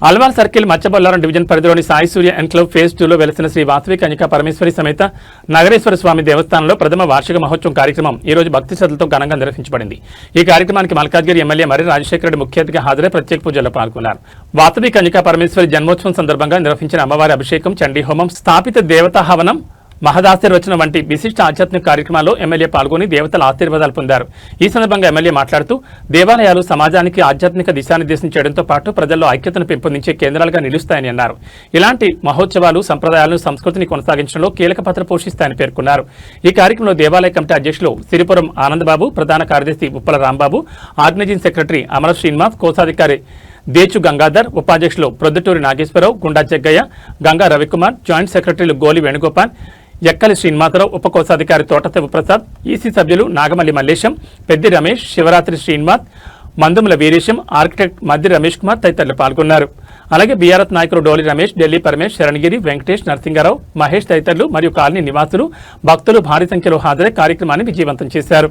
Alwal circle Machabollaram division పరిధిలోని సాయి సూర్య ఎన్క్లవ్ phase 2లో వెలిసిన శ్రీ వాసవి కన్యకా పరమేశ్వరి సమేత నగరేశ్వర స్వామి దేవస్థానంలో ప్రథమ వార్షిక మహోత్సవం కార్యక్రమం ఈ రోజు భక్తి శ్రద్ధలతో ఘనంగా నిర్వహించబడింది. ఈ కార్యక్రమానికి మల్కాజ్గిరి ఎమ్మెల్యే మర్రి రాజశేఖర రెడ్డి ముఖ్య అతిథిగా హాజరై ప్రత్యేక పూజల్లో పాల్గొన్నారు. వాసవి కన్యకా పరమేశ్వరి జన్మోత్సవం సందర్భంగా నిర్వహించిన అమ్మవారి అభిషేకం, చండీ హోమం, స్థాపిత దేవతా హవనం, మహదాశీర్వచన వంటి విశిష్ట ఆధ్యాత్మిక కార్యక్రమాల్లో ఎమ్మెల్యే పాల్గొని దేవతల ఆశీర్వాదాలు పొందారు. ఈ సందర్భంగా ఎమ్మెల్యే మాట్లాడుతూ దేవాలయాలు సమాజానికి ఆధ్యాత్మిక దిశానిర్దేశం చేయడంతో పాటు ప్రజల్లో ఐక్యతను పెంపొందించే కేంద్రాలుగా నిలుస్తాయని అన్నారు. ఇలాంటి మహోత్సవాలు సంప్రదాయాలను, సంస్కృతిని కొనసాగించడంలో కీలక పాత్ర పోషిస్తాయని పేర్కొన్నారు. ఈ కార్యక్రమంలో దేవాలయ కమిటీ అధ్యక్షులు సిరిపురం ఆనందబాబు, ప్రధాన కార్యదర్శి ఉప్పల రాంబాబు, ఆర్గనైజింగ్ సెక్రటరీ అమర శ్రీనివాస్, కోశాధికారి దేచు గంగాధర్, ఉపాధ్యక్షులు ప్రొద్దుటూరి నాగేశ్వరరావు, గుండా జగ్గయ్య, గంగా రవికుమార్, జాయింట్ సెక్రటరీలు గోలి వేణుగోపాల్, ఎక్కలి శ్రీనివాసరావు, ఉపకోశాధికారి తోట శివప్రసాద్, ఈసీ సభ్యులు నాగమల్లి మల్లేశం, పెద్ది రమేష్, శివరాత్రి శ్రీనివాస్, మందుముల వీరేశం, ఆర్కిటెక్ట్ మద్ది రమేష్ కుమార్ తదితరులు పాల్గొన్నారు. అలాగే బీఆర్ఎస్ నాయకులు డోలి రమేష్, ఢిల్లీ పరమేష్, శరణగిరి, వెంకటేష్, నరసింగారావు, మహేష్ తదితరులు మరియు కాలనీ నివాసులు, భక్తులు భారీ సంఖ్యలో హాజరై కార్యక్రమాన్ని విజయవంతం చేశారు.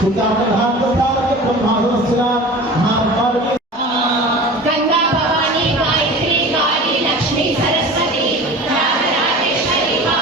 Kita